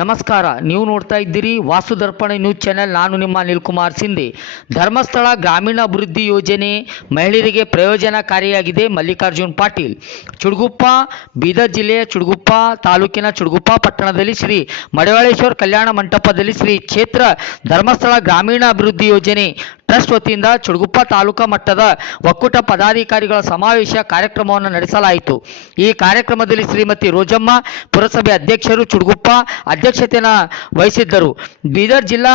ನಮಸ್ಕಾರ, ನೀವು ನೋಡ್ತಾ ಇದ್ದೀರಿ ವಾಸುದರ್ಪಣ ನ್ಯೂಸ್ ಚಾನೆಲ್. ನಾನು ನಿಮ್ಮ ಅನಿಲ್ ಕುಮಾರ್ ಸಿಂಧೆ. ಧರ್ಮಸ್ಥಳ ಗ್ರಾಮೀಣ ಅಭಿವೃದ್ಧಿ ಯೋಜನೆ ಮಹಿಳೆಯರಿಗೆ ಪ್ರಯೋಜನಕಾರಿಯಾಗಿದೆ ಮಲ್ಲಿಕಾರ್ಜುನ್ ಪಾಟೀಲ್. ಚುಡುಗುಪ್ಪ, ಬೀದರ್ ಜಿಲ್ಲೆಯ ಚುಡುಗುಪ್ಪ, ತಾಲೂಕಿನ ಚುಡುಗುಪ್ಪ ಪಟ್ಟಣದಲ್ಲಿ ಶ್ರೀ ಮಡವಾಳೇಶ್ವರ ಕಲ್ಯಾಣ ಮಂಟಪದಲ್ಲಿ ಶ್ರೀ ಕ್ಷೇತ್ರ ಧರ್ಮಸ್ಥಳ ಗ್ರಾಮೀಣ ಅಭಿವೃದ್ಧಿ ಯೋಜನೆ ಟ್ರಸ್ಟ್ ವತಿಯಿಂದ ಚುಡುಗುಪ್ಪ ತಾಲೂಕಾ ಮಟ್ಟದ ಒಕ್ಕೂಟ ಪದಾಧಿಕಾರಿಗಳ ಸಮಾವೇಶ ಕಾರ್ಯಕ್ರಮವನ್ನು ನಡೆಸಲಾಯಿತು. ಈ ಕಾರ್ಯಕ್ರಮದಲ್ಲಿ ಶ್ರೀಮತಿ ರೋಜಮ್ಮ, ಪುರಸಭೆ ಅಧ್ಯಕ್ಷರು ಚುಡುಗುಪ್ಪ ಅಧ್ಯಕ್ಷತೆಯನ್ನು ವಹಿಸಿದ್ದರು. ಬೀದರ್ ಜಿಲ್ಲಾ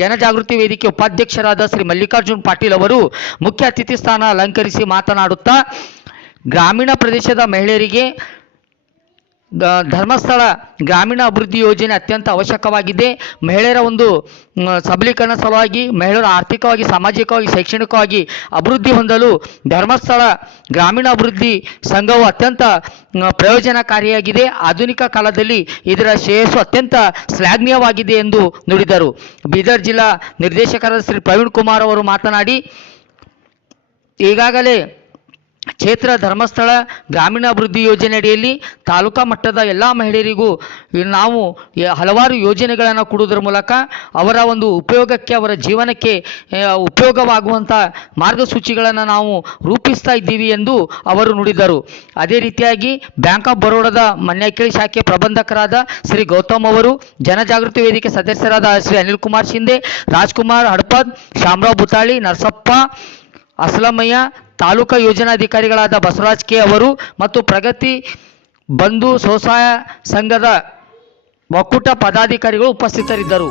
ಜನಜಾಗೃತಿ ವೇದಿಕೆ ಉಪಾಧ್ಯಕ್ಷರಾದ ಶ್ರೀ ಮಲ್ಲಿಕಾರ್ಜುನ್ ಪಾಟೀಲ್ ಅವರು ಮುಖ್ಯ ಅತಿಥಿ ಸ್ಥಾನ ಅಲಂಕರಿಸಿ ಮಾತನಾಡುತ್ತಾ, ಗ್ರಾಮೀಣ ಪ್ರದೇಶದ ಮಹಿಳೆಯರಿಗೆ ಧರ್ಮಸ್ಥಳ ಗ್ರಾಮೀಣ ಅಭಿವೃದ್ಧಿ ಯೋಜನೆ ಅತ್ಯಂತ ಅವಶ್ಯಕವಾಗಿದೆ. ಮಹಿಳೆಯರ ಒಂದು ಸಬಲೀಕರಣ ಸಲುವಾಗಿ, ಮಹಿಳೆಯರು ಆರ್ಥಿಕವಾಗಿ, ಸಾಮಾಜಿಕವಾಗಿ, ಶೈಕ್ಷಣಿಕವಾಗಿ ಅಭಿವೃದ್ಧಿ ಹೊಂದಲು ಧರ್ಮಸ್ಥಳ ಗ್ರಾಮೀಣ ಅಭಿವೃದ್ಧಿ ಸಂಘವು ಅತ್ಯಂತ ಪ್ರಯೋಜನಕಾರಿಯಾಗಿದೆ. ಆಧುನಿಕ ಕಾಲದಲ್ಲಿ ಇದರ ಶ್ರೇಯಸ್ಸು ಅತ್ಯಂತ ಶ್ಲಾಘನೀಯವಾಗಿದೆ ಎಂದು ನುಡಿದರು. ಬೀದರ್ ಜಿಲ್ಲಾ ನಿರ್ದೇಶಕರಾದ ಶ್ರೀ ಪ್ರವೀಣ್ ಕುಮಾರ್ ಅವರು ಮಾತನಾಡಿ, ಈಗಾಗಲೇ ಕ್ಷೇತ್ರ ಧರ್ಮಸ್ಥಳ ಗ್ರಾಮೀಣಾಭಿವೃದ್ಧಿ ಯೋಜನೆ ಅಡಿಯಲ್ಲಿ ತಾಲೂಕಾ ಮಟ್ಟದ ಎಲ್ಲ ಮಹಿಳೆಯರಿಗೂ ನಾವು ಹಲವಾರು ಯೋಜನೆಗಳನ್ನು ಕೊಡುವುದರ ಮೂಲಕ ಅವರ ಒಂದು ಉಪಯೋಗಕ್ಕೆ, ಅವರ ಜೀವನಕ್ಕೆ ಉಪಯೋಗವಾಗುವಂಥ ಮಾರ್ಗಸೂಚಿಗಳನ್ನು ನಾವು ರೂಪಿಸ್ತಾ ಇದ್ದೀವಿ ಎಂದು ಅವರು ನುಡಿದರು. ಅದೇ ರೀತಿಯಾಗಿ ಬ್ಯಾಂಕ್ ಆಫ್ ಬರೋಡದ ಮನ್ಯಾಕಿಳಿ ಶಾಖೆ ಪ್ರಬಂಧಕರಾದ ಶ್ರೀ ಗೌತಮ್ ಅವರು ಜನಜಾಗೃತಿ ವೇದಿಕೆ ಸದಸ್ಯರಾದ ಶ್ರೀ ಅನಿಲ್ ಕುಮಾರ್ ಶಿಂದೆ, ರಾಜ್ಕುಮಾರ್ ಹಡ್ಪದ್, ಶಾಮರಾವ್ ಬುತಾಳಿ, ನರಸಪ್ಪ, ಅಸ್ಲಮಯ್ಯ ತಾಲೂಕಾ ಯೋಜನಾಧಿಕಾರಿಗಳಾದ ಬಸವರಾಜ್ ಕೆ ಅವರು ಮತ್ತು ಪ್ರಗತಿ ಬಂಧು ಸ್ವಸಹಾಯ ಸಂಘದ ಒಕ್ಕೂಟ ಪದಾಧಿಕಾರಿಗಳು ಉಪಸ್ಥಿತರಿದ್ದರು.